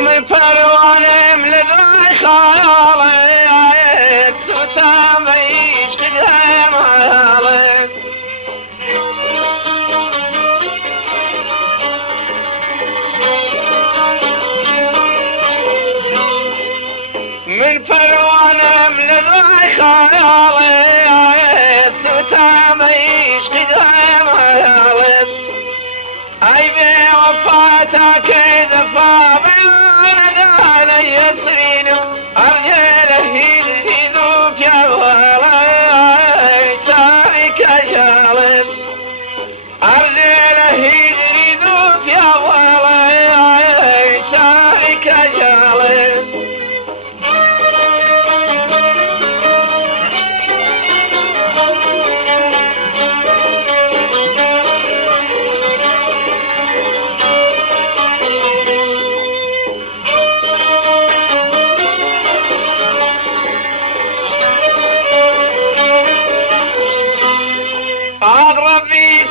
من پروانم لذای خالت سوتم عشق جمالت من پروانم لذای خالت سوتم عشق جمالت ای به وفاتك دفا يسرين أرجله يذوب يا ولد شارك يالد أرجله يذوب يا ولد شارك يالد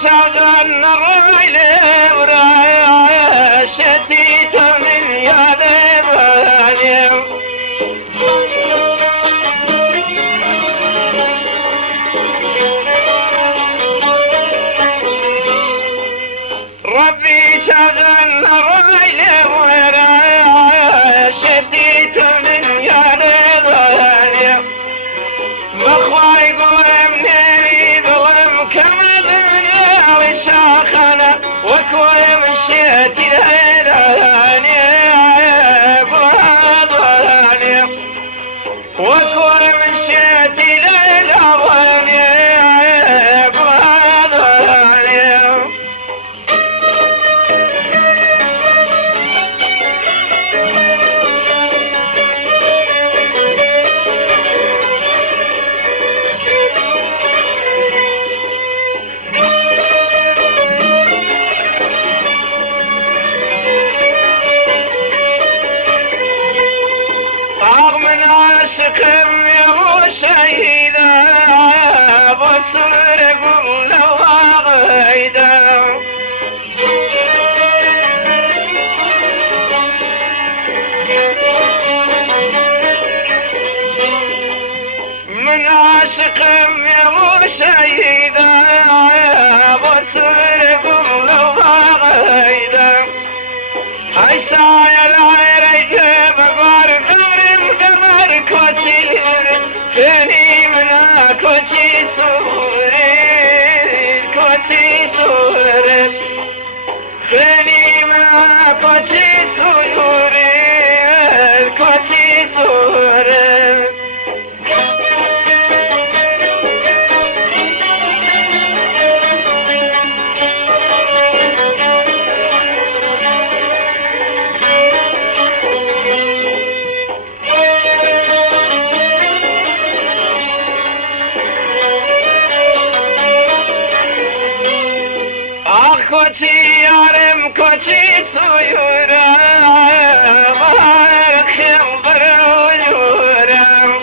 شغل الريل ورايا شتيت من يا ذباني ربي شغل الريل ورايا شتيت من يا ذباني مخواي قلمني ظلم كمل شاخنا وكوي مشيت الهلاني بهضاني وكوي مشيت الهلاني بهضاني عاشقم يا شهيدا بصر قل واغيدا من عاشقم يا شهيدا بصر قل واغيدا عيسى يا رجب قرب كوتير فيني منا كوتي سوري كوتي سوري فيني منا كوتي سوري كوتي سوري كوتي يارم كوتي سيورا بارك ينظر وجورا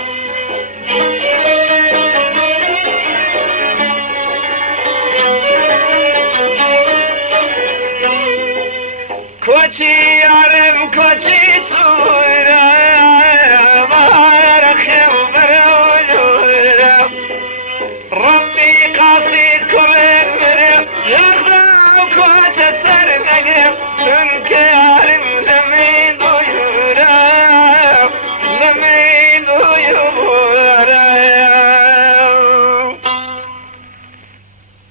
كوتي يارم كوتي سيورا بارك ينظر وجورا ربي قصيد كل مريض يخضع كوت السر نقرب سنك